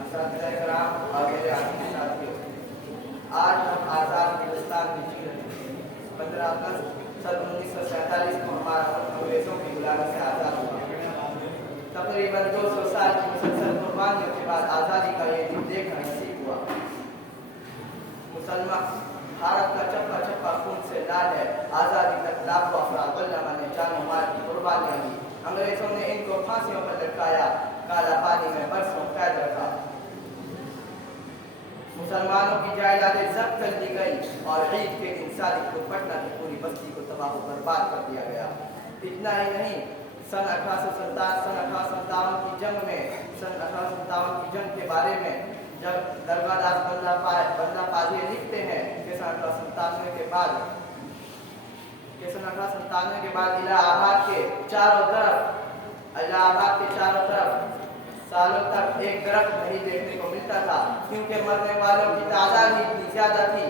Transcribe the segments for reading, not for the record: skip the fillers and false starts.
अस्सलाम और मेरे आदमी साथियों, आज हम आज़ाद हिंदुस्तान में जी रहे हैं। 15 अगस्त सन 1947 को हमारा मुल्क अंग्रेजों की गुलामी से आज़ाद हुआ। तकरीबन 200 साल की मुसलसल कुर्बानियों के बाद आज़ादी का ये दिन देखना नसीब हुआ। मुसलमान भारत का चप्पा चप्पा खून से लाल है। आज़ादी तक लाखों अफराद उलमा ने जान माल की कुर्बानियां दी। अंग्रेजों ने इनको फांसियों पर लटकाया, काला पानी में बरसों कैद रखा। मुसलमानों की जायदादें जब्त कर दी गई और ईद के दिन सादिकपुर पटना की पूरी बस्ती को तबाह बर्बाद कर दिया गया। इतना ही नहीं, सन 1857 की जंग के बारे में जब दरगाहदास बंदा पाजी लिखते हैं कि सन 1897 के बाद इलाहाबाद के चारों तरफ सालों तक एक दरख्त नहीं देखने को मिलता था, क्योंकि मरने वालों की तादाद ही इतनी ज्यादा थी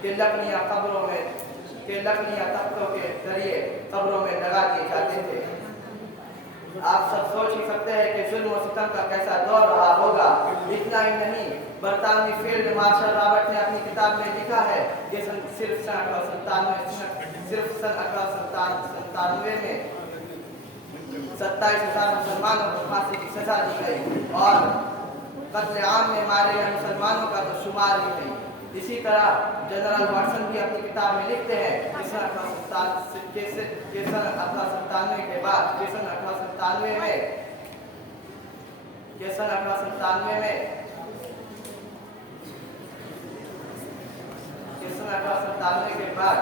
कि लकड़ियां तख्तों के जरिए कब्रों में लगा दिए जाते थे। आप सब सोच ही सकते हैं कि जुल्म और सितम का कैसा दौर रहा होगा। इतना ही नहीं, बरतानवी फील्ड मार्शल रॉबर्ट ने अपनी किताब में लिखा है कि सिर्फ सन 1897 में 27,000 मुसलमानों को फांसी की सजा दी गई और कत्ले आम में मारे गए मुसलमानों का तो शुमार ही नहीं। इसी तरह जनरल वाटसन भी अपनी किताब में लिखते हैं कि सन 1897 के बाद 1897 के बाद